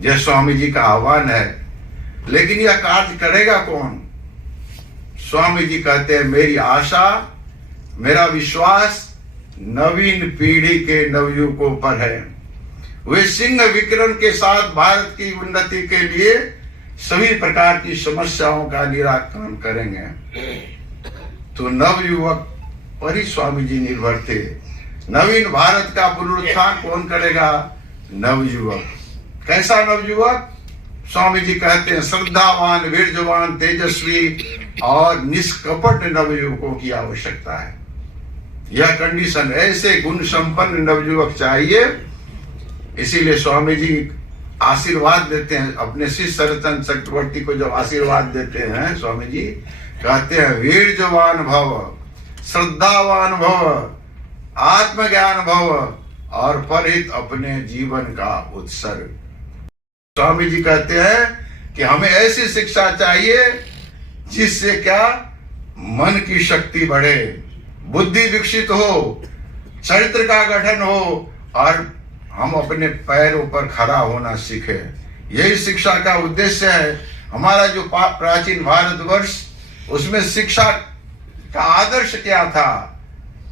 यह स्वामी जी का आह्वान है। लेकिन यह कार्य करेगा कौन? स्वामी जी कहते हैं, मेरी आशा, मेरा विश्वास नवीन पीढ़ी के नवयुवकों पर है। वे सिंह विक्रम के साथ भारत की उन्नति के लिए सभी प्रकार की समस्याओं का निराकरण करेंगे। तो नवयुवक पर ही स्वामी जी निर्भर थे। नवीन भारत का पुनरुत्थान कौन करेगा? नवयुवक। कैसा नवयुवक? स्वामी जी कहते हैं, श्रद्धावान, वीरजवान, तेजस्वी और निष्कपट नवयुवकों की आवश्यकता है। यह कंडीशन, ऐसे गुण संपन्न नवयुवक चाहिए। इसीलिए स्वामी जी आशीर्वाद देते हैं अपने शिष्य शरतन चक्रवर्ती को। जब आशीर्वाद देते हैं स्वामी जी, कहते हैं, वीरजवान भव, श्रद्धावान भव, आत्मज्ञान भव और परहित अपने जीवन का उत्सर्ग। स्वामी जी कहते हैं कि हमें ऐसी शिक्षा चाहिए जिससे क्या? मन की शक्ति बढ़े, बुद्धि विकसित हो, चरित्र का गठन हो और हम अपने पैरों पर खड़ा होना सीखे। यही शिक्षा का उद्देश्य है। हमारा जो प्राचीन भारतवर्ष, उसमें शिक्षा का आदर्श क्या था?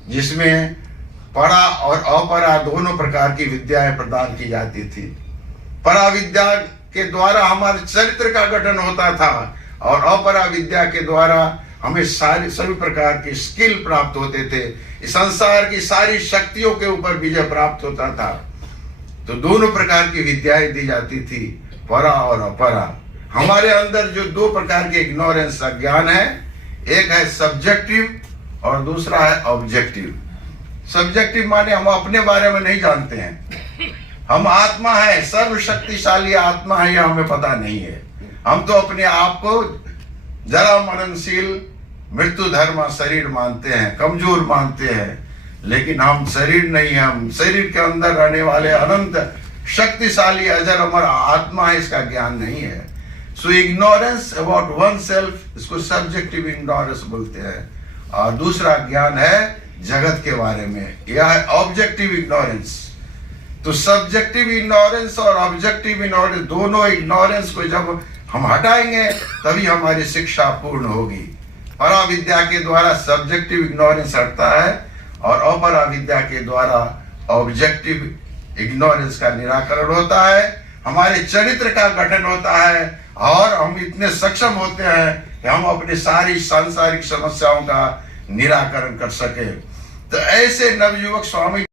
जिसमें परा और अपरा दोनों प्रकार की विद्याएं प्रदान की जाती थी। परा विद्या के द्वारा हमारे चरित्र का गठन होता था और अपरा विद्या के द्वारा हमें सभी प्रकार की स्किल प्राप्त होते थे। इस संसार की सारी शक्तियों के ऊपर विजय प्राप्त होता था। तो दोनों प्रकार की विद्याएं दी जाती थी, परा और अपरा। हमारे अंदर जो दो प्रकार के इग्नोरेंस, अज्ञान है, एक है सब्जेक्टिव और दूसरा है ऑब्जेक्टिव। सब्जेक्टिव माने हम अपने बारे में नहीं जानते हैं। हम आत्मा है, सर्वशक्तिशाली आत्मा है, यह हमें पता नहीं है। हम तो अपने आप को जरा मननशील, मृत्यु धर्म शरीर मानते हैं, कमजोर मानते हैं। लेकिन हम शरीर नहीं है। हम शरीर के अंदर रहने वाले अनंत शक्तिशाली अजर अमर आत्मा है, इसका ज्ञान नहीं है। सो इग्नोरेंस अबाउट वन सेल्फ, इसको सब्जेक्टिव इग्नोरेंस बोलते हैं। और दूसरा ज्ञान है जगत के बारे में, यह है ऑब्जेक्टिव इग्नोरेंस। तो सब्जेक्टिव इग्नोरेंस और ऑब्जेक्टिव इग्नोरेंस, दोनों इग्नोरेंस को जब हम हटाएंगे तभी हमारी शिक्षा पूर्ण होगी। परा विद्या के द्वारा सब्जेक्टिव इग्नोरेंस हटता है और अपरा विद्या के द्वारा ऑब्जेक्टिव इग्नोरेंस का निराकरण होता है। हमारे चरित्र का गठन होता है और हम इतने सक्षम होते हैं कि हम अपनी सारी सांसारिक समस्याओं का निराकरण कर सके। तो ऐसे नवयुवक स्वामी